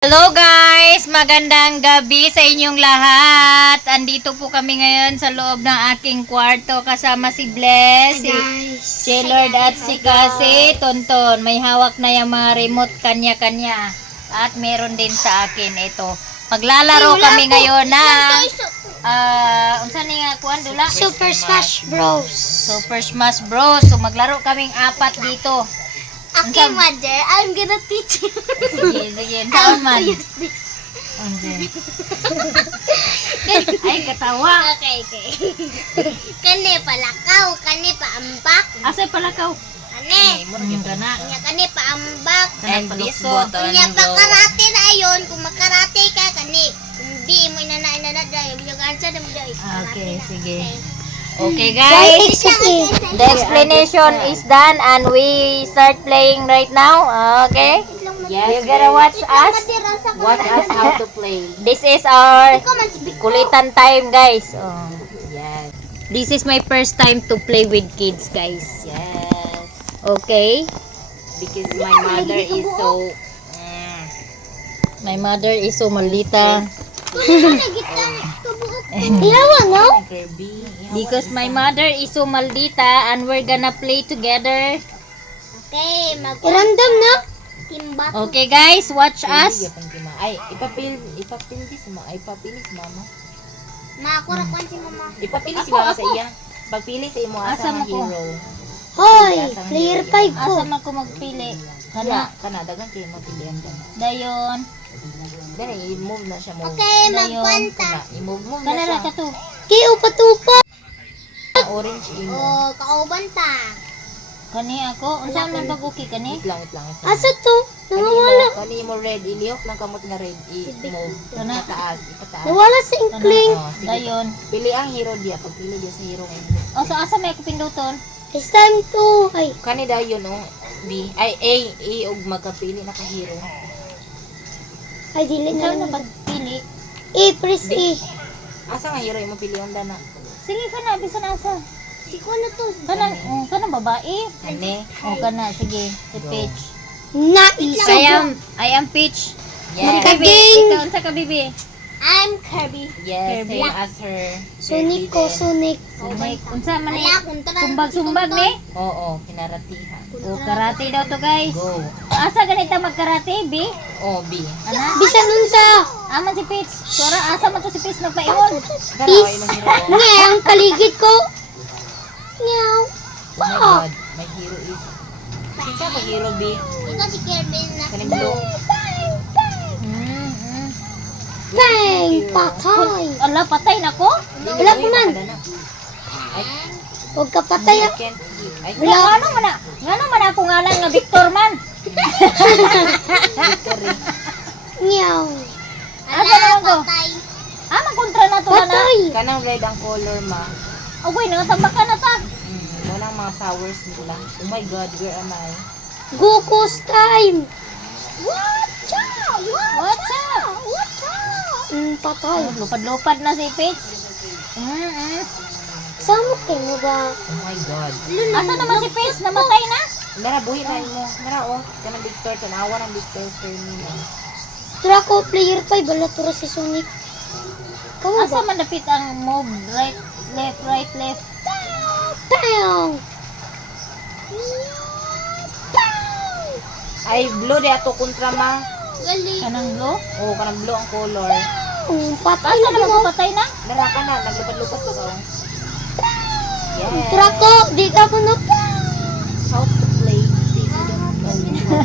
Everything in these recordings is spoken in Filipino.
Hello guys! Magandang gabi sa inyong lahat. Andito po kami ngayon sa loob ng aking kwarto kasama si Bless, si Jaylord at si Cassie Tonton. May hawak na yung mga remote kanya-kanya. At meron din sa akin ito. Maglalaro kami ngayon ng unsa ni nga kuan dula? Super Smash Bros. Super Smash Bros. So maglaro kaming apat dito. Okay, mother, I'm gonna teach you. Sige, taon man. Ay, katawa. Okay. Kani palakaw, kani paambak. Asay palakaw. Kani. Kana. Kani paambak. And this button Kunya pa karate na ayon, kung makarate ka kani. Kung di mo inana dai, yung answer mo dai. Okay, sige. Okay guys, the explanation is done and we start playing right now. Okay? Yes, You gotta watch us. watch us how to play. This is our kulitan time guys. Yes. This is my first time to play with kids guys. Yes. Okay? Because my mother is so My mother is so malita. Yawa, no? Kirby. Because my mother is so maldita and we're gonna play together. Okay, random na. Timba. Okay guys, watch us. Ay, ipapili si mama. Ay, papili si mama. Makura kon si mama. Ipapili si mama sa iya. Pagpili sa imo Asa asa mo nga ko? hero. Hoy, player 5 ko. Asa man ko magpili? Kana, Kana, dagan kay mo pilihan ka. dayon. Dali, i-move na siya mo. Okay, Dayon. magkwanta. I-move mo na Kana siya. ra ka to. Kiyo patupa. Orange imo. Oh, kauban ta. Kani ako, unsa man pag okay kani? Wait lang. Asa to? Nawawala. Kani mo red, iliyok ng kamot nga red. I-move. Kana. Ipataas. Nawala sa inkling. Oh, sige. Dayon. Pili ang hero diya. Pagpili diya sa hero ngayon. O sa asa may ko pinduton? It's time to. Ay, Kanida yun, oh. B. Ay, A ug magkapili na ka hero. ay dili Unsa na na lang. pagpili? Press E. Asa nga hero imo pili ang dana? Sige kana bisan asa. Si ko na to. Kana babae. Ane. O kana sige, si Go. Peach. Nice. I am Peach. Yes. Kaging. Ikaw unsa ka bibi? I'm Kirby. Yes, Kirby. same as her. Sonic ko, Sonic. Sonic. Unsa man ni? Wala akong tanan. Sumbag-sumbag ni? Oo, kinaratihan. O karate daw to guys. Go. Asa ganita magkarate, bi? Oh, B. Ana? Bisan nun sa. Aman si Peach. Sura asa man to si Peach magpaingon. Dara ay mo hero. Oh Nga, ang kaligid ko. Nyaw. my god, my hero is. Kinsa ba hero B? Ikaw si Kirby na. Kaning blue. Bang! Patay. Ala, patay na ko? Wala pa man. Ay, Huwag ka patay. you can't eat. Ay, Wala. Ngano man ako ngalan nga Victor man? victory. Nyaw. Asa na lang ko? Kontra na to na. Patay. Kanang red ang color ma. Uy, nangatambak ka na ta. Walang mga flowers nila. Oh my god, where am I? Goku's time. What's up? Patay. Lupad-lupad na si Peach. Sama kayo mo ba? Oh my god. Asa naman si Peach? Namatay na? Mara, buhi na mo. Mara, oh. Kanang Victor, tanawa ng Victor Fermin. Tura ko, player 5. Wala tura si Sonic. Kamu Asa ba? man dapit ang move? Right, left. Bang! Ay, blue de ato kontra ma. Galing. Kanang blue? Oh, kanang blue ang color. Patay Asa na naman mo. ko patay na? Mara ka na, naglupad-lupad ko daw. Yes. Tura ko, di ka mo na. How to play. This is the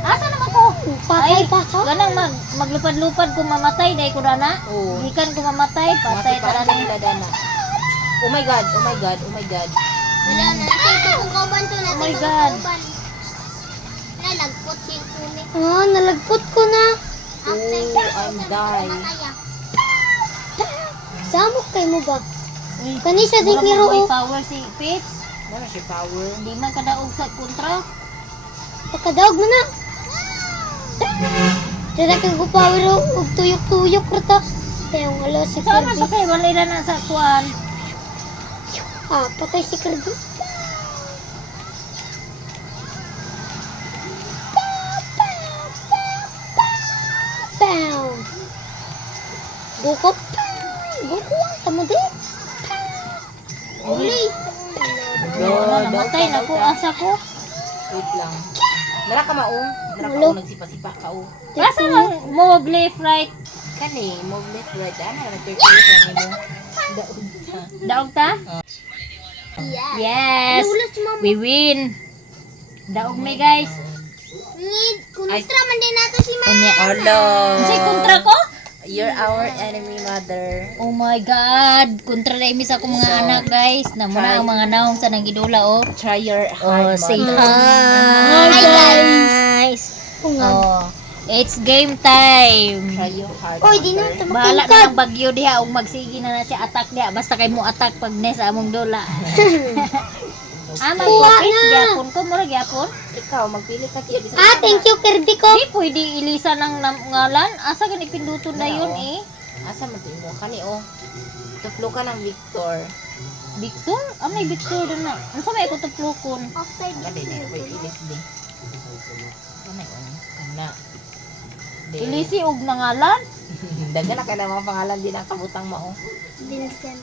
Asa naman ko? Patay Ay, pa ka? ganang maglupad-lupad kung mamatay dahil ko na. Oo. Gikan kung mamatay, patay tara Masipaan na. nila dana. Oh my god, oh my god, oh my god. Wala na. Ito kung kauban to natin. Oh my God. Nalagpot si Sonic. Nalagpot ko na. Oh, I'm die. Samok kay mo ba? Uy, Kanisa ding mura hero. mo may power si Peach. Ano siya power? Hindi man kadaog sa kontra. Pagkadaog mo na. Dala kang gupower o tuyok-tuyok rata. Kaya wala si Saan man Kirby. pa kayo walay na na sa kuan? Patay si Kirby. Goku ko. Goku ang tamo di. Uli. Namatay na ko asa ko. Wait lang. Nara ka maong. Nara ka Ulo. nagsipa-sipa ka o. Asa lang mo left right. Kani, move left right. Ano, nag-turtle ka mo. Daog ta. Daog ta? Yeah. Yes. Ulat si mama. We win. Daog mi guys. Need kunistra man din nato si mama. Unya. Hello. Say kontra ko? You're our enemy, mother. Oh my god. Kontra na imis ako mga So, anak guys. Na muna ang mga naong sa nagidula oh. Try your Oh, hard, say mother. hi guys. Oh, it's game time. Try your hard, Oy, di na mother. ito Bahala makingkad. na ng bagyo diha ug magsige na siya attack diha basta kay mo attack pag nes among dula. Amay ko Kuha kids na. gyapon ko mura gyapon. Ikaw, magpili ka kaya. Ah, thank you Kirby ko. Di pwede ilisa ng ngalan. Asa gani pinduton na yun eh. Asa mo tingin mo? Kani o. Tuplo ka ng Victor. Victor? Amay Victor doon na. Ano sa may ko tuplukon? After Kani, di. Wait, ilis di. Kani o. Kana. Di. Ilisi og nangalan? Daga na ka na mga pangalan din ang kabutang mo. Vincent.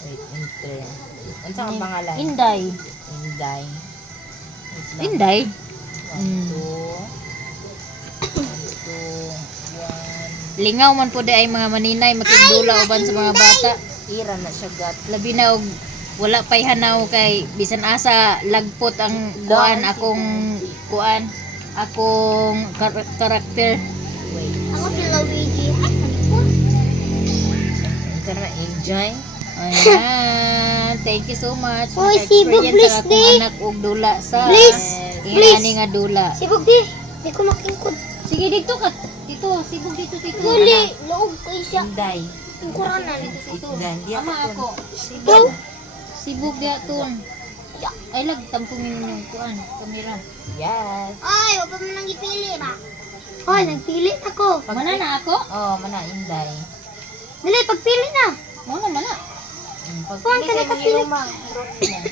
Wait, enter. Ano sa pangalan? Inday. Inday. Wait lang. Inday? 1, 2, 1. Lingaw man po di ay mga maninay makigdula uban sa mga bata. Ira na siya gat. Labi na og wala pay hanaw kay bisan asa lagpot ang kuan akong karakter. Wait. Ako si Luigi. Ay, salikod. Ito na, enjoy. Ayan, thank you so much. Oy, sibog, please, sa akong di. anak og dula sa Please, ingani nga dula. Sibog di. Di ko makingkod. Sige dito ka. Dito, sibog dito. Guli. Loog ko siya. Inday. Ang kuranan. Inday. Di Ama ako. ako. Go. Sibog ya ton. Ay lag tampungin mo yung kuan, kamera. Yes. Ay, huwag mo nang ipili ba? Ay, nagpili ako. Mana na ako? Oh, mana Inday. Dali, pagpili na. Mana. Pagpili sa mga iruma.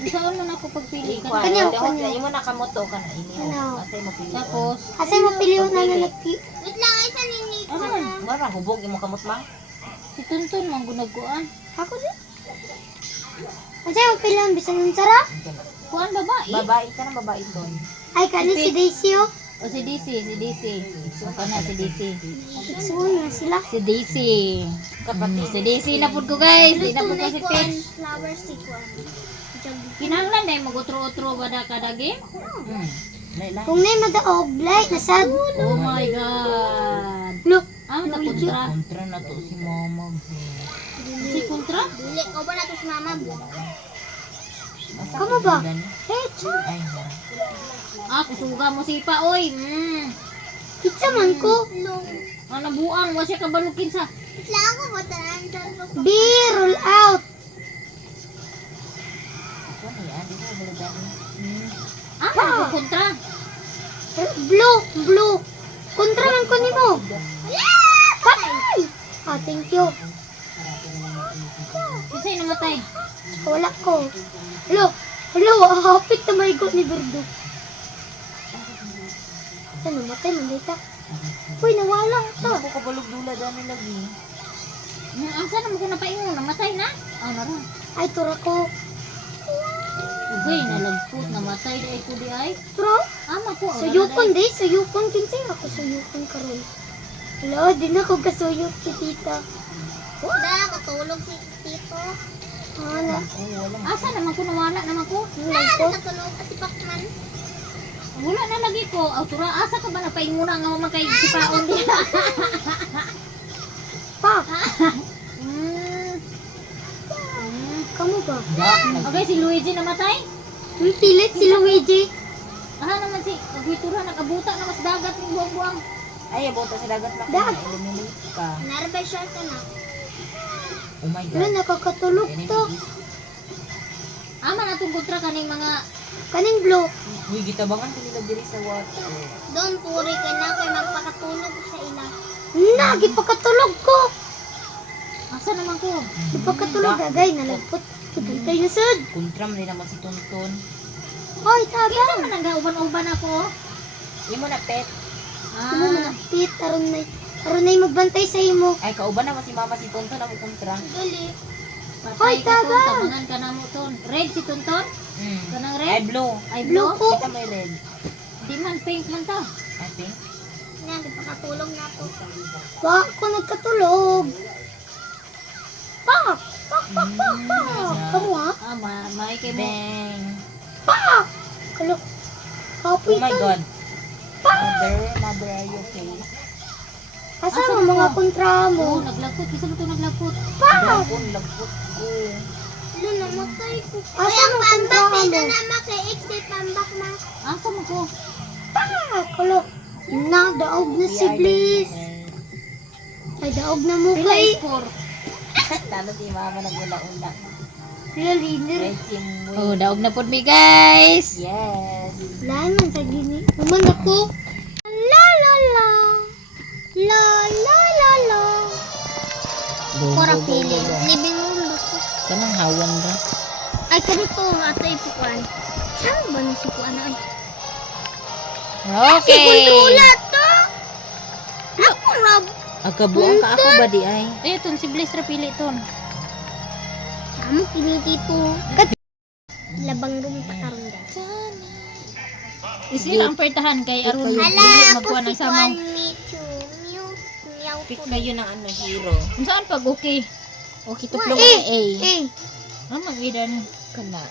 Saan mo na ako pagpili ka? Kanyaw, Kanyaw. kanyaw. Imo na kamoto ka na ini. Kanyaw. Asay mo pili. Tapos, Kasi mapiliw na na nagpili. Wait lang, isa nini ko asan? Mara hubog imo kamot ma. Si Tuntun mang gunag-kuan. Ako din. Kasi mapili ang bisan ng sarap. Kuan babae? Babae ka na babae ton. Ay, kani si Daisy oh. O si DC. O ka na si DC. Iksuon na sila. Si DC. Si DC na po ko guys. Di na po ko si Pin. Flower sequin. Kinahanglan na yung mag-utro-utro ba na kada game? Laila. Kung na madaog, light na sad. Oh my God. Look. Ah, kontra. Kontra na to si mama. Si kontra? Dili, ko ba na to si mama? Asa Kamo ba? Dani? Hey, cha. Ay, mara. Ah, kusuga mo si pa, oy. Kitsa man ko. Ah, nabuang. Wa siya kabalukin sa. Itla ako ba tanan B, roll out. Ano yan? Di ba wala Dani? Ah, ako kontra. Blue. Kontra man ko ni mo. Patay. Ah, thank you. Kinsay namatay? Wala ko. Hello, hapit na may got ni Berdo. Ano, matay man dito. Uy, nawala to. Ako kabalog dula Dani lagi. Asa naman ko napaingon? Namatay na? Ah, naroon. Ay, tura ko. Ugay, nalagput. Namatay na ko di ay. Bro, Ama ko. suyupon di. Suyupon. Kinsay ako suyupon karon. Hello, di na ko kasuyop si tita. Wala, katulog si tito. Wala. Asa naman ko nawala naman ko? Katulog at si Pacman. Wala na lagi ko. Autura, asa ka ba napainguna nga mo kay si Paon di? Pa, kamu ba? Okay, si Luigi namatay? May pilit si Luigi. Ah, naman si Agwitura nakabuta na mas dagat ng buwang-buwang. Ay, abota sa dagat na Dagat. ka. Eliminate ka. Narabay siya ito na. Oh my Wala, God. nakakatulog to. Ama na itong kontra kaning mga Kaning blue. Uy, gitabangan ko nila diri sa water. Doon puri ka na kay magpakatulog sa ila. Nagi pakatulog ko. asa naman ko. Ipakatulog agay nalagpot. Ibantay na sad. Kontra man nila si Tonton. Hoy, Kinsa tabang. man nagauban-uban ako? Imo na pet. Ano Ah, na pit aron na Aron na magbantay sa imo. Ay, kauban na mo si mama si Tonton na mo kontra. Gali. Patay Hoy, ka ton, taga. tabangan ka na mo ton. Red si Tonton? Kanang Ay, red? blue. Ay Blue blue? ko. Kita may red. Di man pink man ta. I think. Yan, pakatulong na ako. Wa ako nagkatulog. Pak! Pak! Pak! Pak! Pak! Kamu ha? Ah, may kay mo. Bang. Pak! Kalo. Kapoy Oh my ka. God. Mother, are you okay? Asa ang mga kontra Oh, mo? naglapot. Kisa mo to naglapot. Pak! Dapon, lagpot ko. Ano namatay ko? Asa ang kontra mo? Namatay XD pambak na. Asa mo ko? Pak! Kalo. Na, daog na si Bliss. Ay, daog na mo Pila kay. score? Talo si mama nagula-ula. Liner. Red team Oh, win. daog na pod mi guys. Yes. Lain man sa gini. Uman ako. La la la. La la la la. Para pili. Living room ba ko? Kanang hawan ba? Ay, kanito ang atay po kuan. Saan ba na si kuan ay? Okay. Kuntulat to. Ako rab. Agabuang ka ako ba di ay? Ay, ton si Bliss ra pili ton. Amo kini dito. Labang room karon guys. Isi lang pertahan kay aron Hala, dili magkuha ng samaw. me too. Meow. Pick kayo ng ano, hero. Unsaan pag okay? Okay, tuplong ka A. Ah, mag-ida ni. Kana.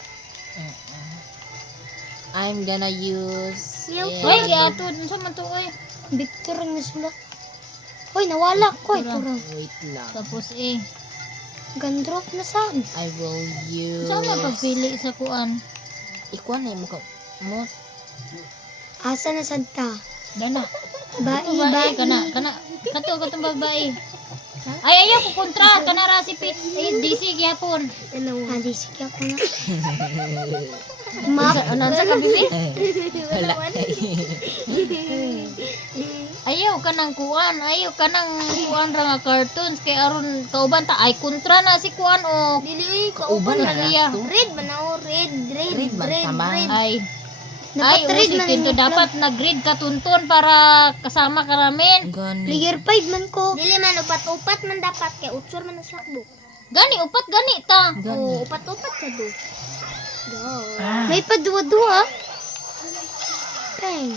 I'm gonna use Hoy, giato unsa man to oy? Victor ang nasulat. Hoy, nawala ko. Ito raw. Wait lang. Tapos eh, Gandrop na saan? I will use... saan man pagpili sa kuan? Ikuan na yung mukha mo. Asa na santa? Dana. Bai, Babae bai. kana katong babae. Ay ayaw ko kontra kana ra si Pit. Eh, DC gyapon. Adi, sige ako na. Map ansa ka bibi? Wala. Ayaw ka ng kuan, ayaw ka ng kuan ra nga cartoons kay aron kauban ta ay kontra na si kuan o. Dili, Kauban na Maria. na to. Red ba na o? Red. Red man, tama. Ay. Dapat Ay, red usi man tinto yung dapat nag-grade ka tunton para kasama ka namin. Gani. Player 5 man ko. Dili man, upat-upat man dapat. Kaya utsur man ang sakbo. Gani upat gani ta. Gani. Upat-upat ka do. May padua-dua. Bang.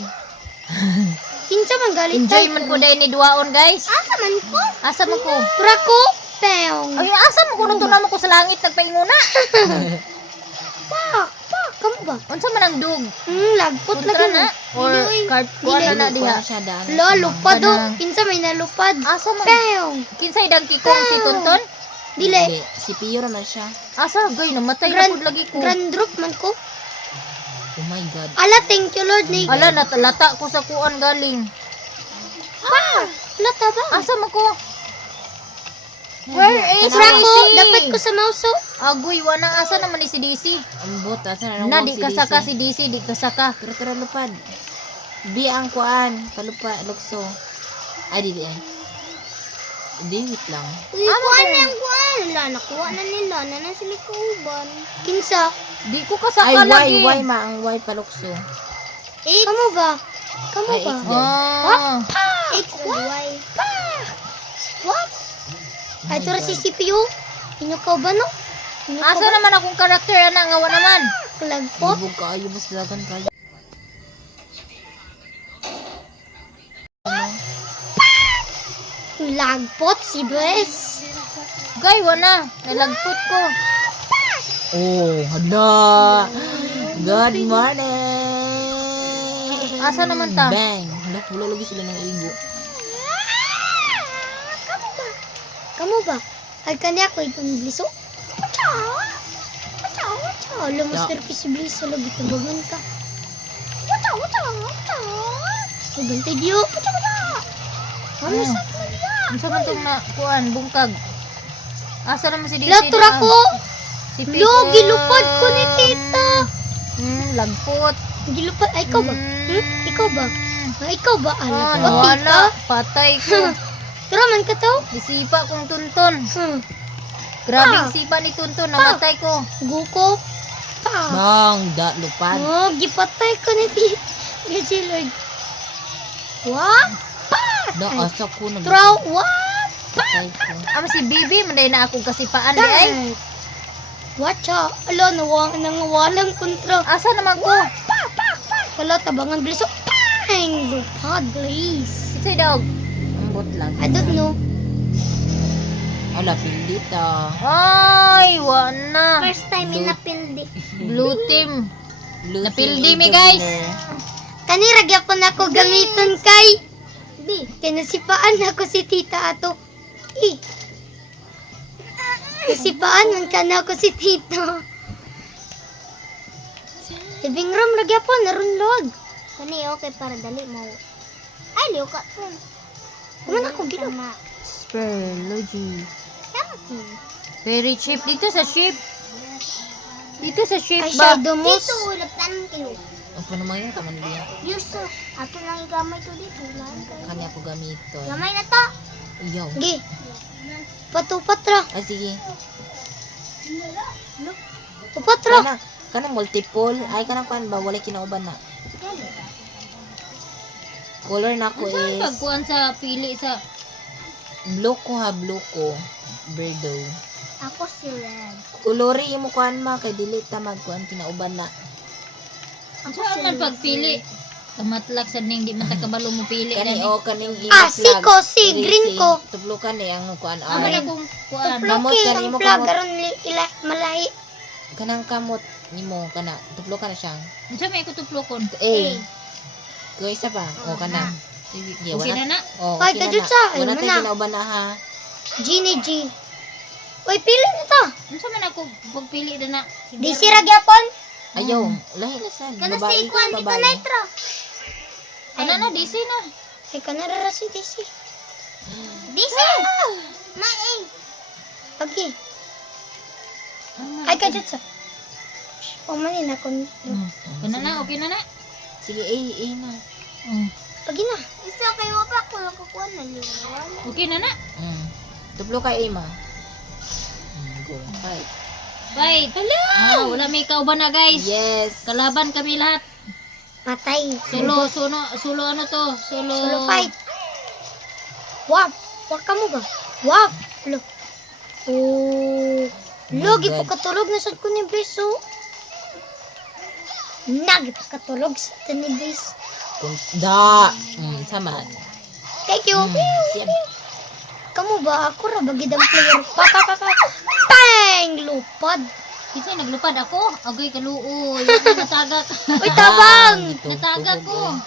Kinsa man galit Enjoy man ko dai ni duwaon guys. Asa man ko? Asa mo ko? Pura ko. Peong. Ay asa mo kuno to na mo ko sa langit nagpainguna. Pak. Kamu ba? Unsa man ang dug? Lagpot Kontra lagi na mo. or card kuan na na diha. siya daan. Lo, lupad do. Kanang- Kinsa may nalupad. Asa man? Peong. Kinsay dagtikong si Tonton? Dili. Si Pio naman siya. Asa gay namatay na pud lagi ko. Grand drop man ko. Oh my God. Ala, thank you Lord. Ala natalata ko sa kuan galing. Lata ba? Asa man ko? Where is Pura ko. DC? Dapat ko sa mauso. Agoy wala asa naman ni si DC. Ang buta sa Na di ka saka si DC, di ka saka. Tara lupad. Di ang kuan. Palupa, lukso. Ay, di ay. Di, wait lang. Uy, kuha na yung kuha. Wala, nakuha na nila. Nana sila kauban. Kinsa? Di ko Ay, kasaka lagi. Y ma. Ang Y palukso. X. Kamu ba? Kamu Ay, ba? X din. Ah. X and Y. What? Ay, ito rin si CPU. Inyo ka ba, no? Inyo ka Asa ba? naman akong karakter ana nga wa naman. Kalagpot. Ibog ka, ayaw mas dagan kayo. Lagpot si Bes. Gay na. Nalagpot ko. Oh, hala. Good morning. Asa naman ta? Bang. Hala, wala lagi sila ng igo. Kamu ba? Ay, kanya ko itong bliso. Wacha! Alam, Master Kiss Bliso. Lagi tabagan ka. Wacha! Ay, bantay diyo. Wacha! Ano sa kuya? Unsa man tong na kuan bungkag? Asa naman si DC? Latura na- ko. Si Pit. Lo, gilupad ko ni tita. Lagpot. Gilupad. Ay, ikaw ba? Ikaw ba? Ay, ikaw ba? Ah, Ano? nawala. Patay ko. Tara man ka to. Isipa kong tunton. Grabe ang sipa ni tunton. Namatay ko. Guko. Pa. Bang, lupad. Oh, gipatay ko ni tita. Gaji Lord. What? Naasa ko nag Throw. What? Ama si Bibi, manday na akong kasipaan di ay. Watch out. Ala, nangawalang kontra. Asa naman ko? Kala, tabangan bliso. Bang! Lupad, please. Say dog. ambot lang. I don't know. Ala, pindita. Ay, wana. First time napildi. Blue team. Blue Napildi team mi, is the guys. winner. Kanira gyapon ako gamiton kay. Di, kinasipaan ako si tita ato. Nasipaan man kana ako si tita. Living room lagi po naron log. Kani okay para dali mo. Ay, liw ka po. Kuman ako gilo. Spellogy. Very cheap. Dito sa ship. Dito sa ship Ay, ba? shadow mo. ulatan kayo. Ang naman yan, kaman diya. Yuso, ato lang igamay to dito. Kanya ko gamiton. Gamay na to. Iyaw. Gi. Patupatra. Ah, sige. Tupatra. Kana multiple. Ay, kanang kuan ba? Wala kinauban na. Color na ko Saan is pagkuhan sa pili sa... blue ko ha, blue ko. Birdo. Ako si Red. Colori mo kuan ma kay dili ta magkuan kinauban na. Saan man pagpili? Kamatlak sa ning di man ta kabalo mo pili. Kani Gani. o kaning Ah, si ko, si green ko. Tublukan ni ang kuan Ama ay. na kung kuhan. Kamot Plucky, kani ang mo plug, kamot. garon ila, malahi. Kanang kamot nimo kana tublukan na siya. Unsa may kutuplokon? Eh. Ko isa pa. O kana. Sige, Sige, okay wala. na na. O, Ay, okay na kadyo na. sa, ay, Wala mana. tayo kinauban na ha. Gini G. Uy, pili na to. Unsa man ako pagpili na na? Di si Ragyapon. Ayaw, lahi na sa. Kana Babae si Kwan dito babae. nitro. Ano na, DC na. Ay, kanara si Desi. Disi. Maing. Pagi. Ano? Ay, kadyo sa. Umanin ako. Kana na, okay na na. Sige, eh na. Pagi na. Isa kayo pa ko nakukuha na liwan. Okay na na. Tublo kay Emma. Go. Fight. Fight. Ah, wala may kauban na guys. Yes. Kalaban kami lahat. Patay. Solo ano to? Solo. Solo fight. Wap. Wap ka mo ba? Wap. Lo. Oh. Logi God. po katulog na sa ko ni Beso. Nagi po katulog sa ni Beso. Da. Sama. Thank you. Siya. Kamu ba? Ako ra bagid ang player. Pa. Bang! Lupad. Kasi naglupad ako. Agay kaluoy. Natagak. Uy, tabang! Natagak ko.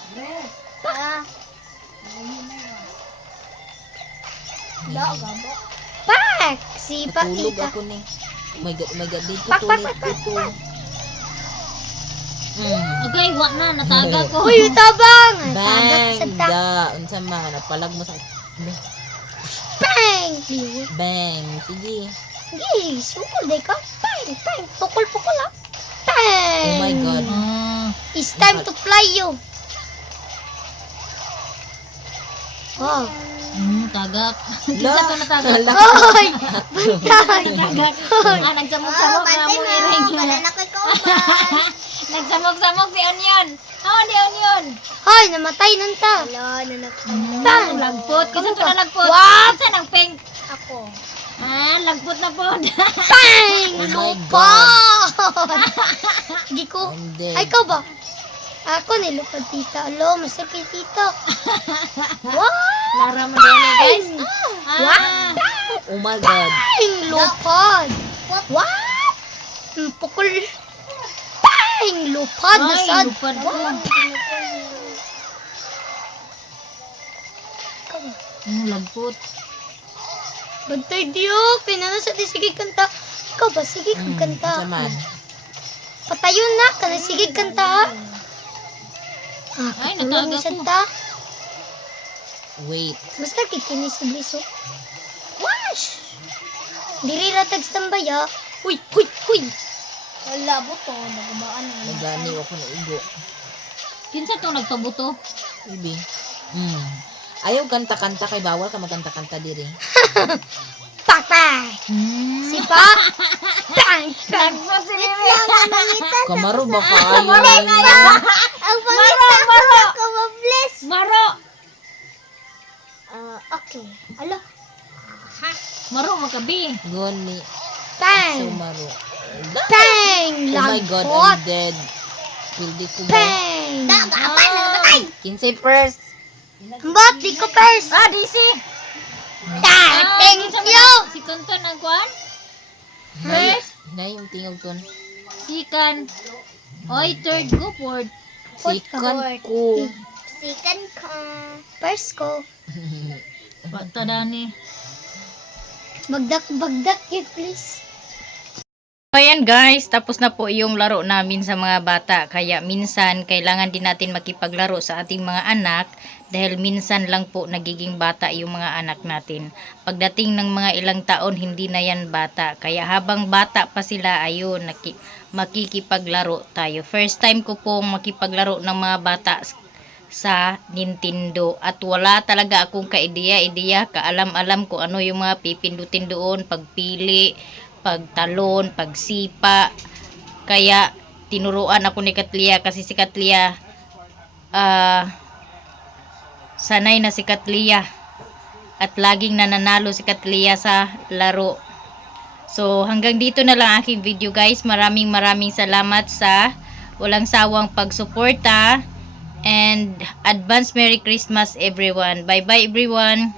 Pak! Sipat Natulog kita. ako ni. Oh my God, dito Pak, to, pak, dito pak, to. Agay, wa na. Natagak ko. Uy, tabang! Tagak sa Bang! ta. Da! Unsa man, napalag mo sa... Bang! Liwi. Bang! Sige. Gi, sukol day ka. Bang! Bang! Pukol ah. Bang! Oh my God. Ah, It's time to fly you. Oh. tagak. La! Kinsa to natagak? Hoy! Bantay! Tagak. Ah, nagsamok-samok na mo iring. Wala na ko'y kauban. Nagsamok-samok si Onion. Ah, di Onion. Hoy, namatay nun ta. Wala na Bang! Lagpot. Kinsa to na lagpot? Wap! Kinsa nang pink? ako. Ah, lagpot na po. Bang! Oh my Lupad! Di ko. Hindi. Ay, ikaw ba? Ako nilupad tita. Alo, masakit tita. Wow! Lara mo din eh, guys. Ah, Oh my God. Bang! Lupad! What? Pukul. Bang! Lupad na ay, sad. lupad ko. Ikaw ba? Lagpot. Bantay diyo. Pinano sa di sige kanta. Ikaw ba? Sige kang kanta. Unsa man. Patayon na. Kana sige kanta. Ah, Ay, katulog ni natagak sad ko. ta. Wait. Basta kikinis si Bliso. Wash! Diri ratag stambaya. Huy! Wala po to. Nagabaan na. Nagani ako na igo. Kinsa to nagpabuto? Bibi. Ayaw kanta-kanta kay bawal ka magkanta-kanta diri. Patay! Sipa! Bang! Bang! Kamaro ba ka ayaw na? Ang pangit ako. Ako mabless. Maro! Okay. Ala. Maro makabi. Goni. Bang! Sumaro. Bang! Oh my God, Lagot! I'm dead. Pildi ko ba? Bang! Namatay! Kinsay first. Bot, di ko first! Ah, DC. Thank you! Si Tonton ang kuan. First, Na yung tingog ton. second. Oy, third ko, fourth. Sikan ko. Second ko. First ko. Bata dani. Bagdak, please. Ayan guys, tapos na po yung laro namin sa mga bata. Kaya minsan, kailangan din natin makipaglaro sa ating mga anak. Dahil minsan lang po nagiging bata yung mga anak natin. Pagdating ng mga ilang taon, hindi na yan bata. Kaya habang bata pa sila, ayun, makikipaglaro tayo. First time ko pong makipaglaro ng mga bata sa Nintendo. At wala talaga akong ka-ideya, kaalam-alam ko ano yung mga pipindutin doon, pagpili, pagtalon, pagsipa. Kaya tinuruan ako ni Katlia kasi si Katlia sanay na si Katlia at laging nananalo si Katlia sa laro. So hanggang dito na lang aking video guys. Maraming salamat sa walang sawang pagsuporta and advance Merry Christmas everyone. Bye bye everyone.